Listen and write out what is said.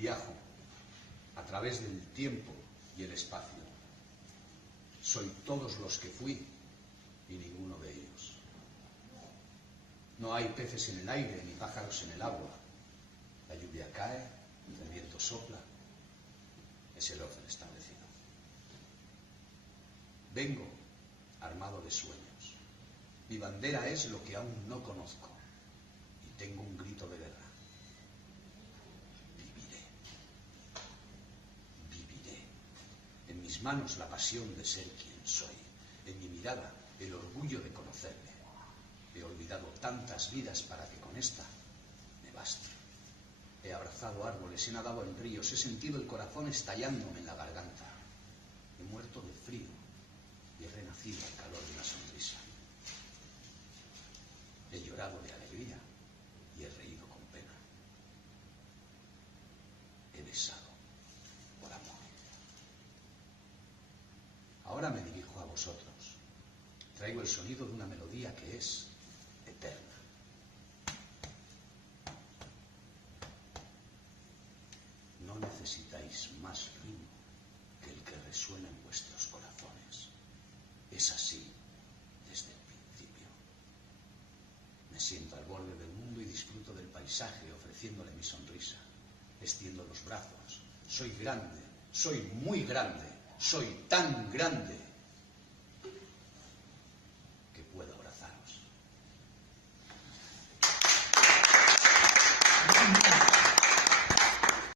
Viajo a través del tiempo y el espacio. Soy todos los que fui y ninguno de ellos. No hay peces en el aire ni pájaros en el agua. La lluvia cae, el viento sopla. Es el orden establecido. Vengo armado de sueños. Mi bandera es lo que aún no conozco y tengo un grito de guerra. Viviré. Viviré. En mis manos la pasión de ser quien soy. En mi mirada el orgullo de conocerme. He olvidado tantas vidas para que con esta me baste. He abrazado árboles, he nadado en ríos, he sentido el corazón estallándome en la garganta. He muerto de frío y he renacido al calor de una sonrisa. He llorado de alegría y he reído con pena. He besado por amor. Ahora me dirijo a vosotros. Traigo el sonido de una melodía que es eterna. No necesitáis más ritmo que el que resuena en vuestros corazones. Es así desde el principio. Me siento al borde del mundo y disfruto del paisaje ofreciéndole mi sonrisa. Extiendo los brazos. Soy grande, soy muy grande, soy tan grande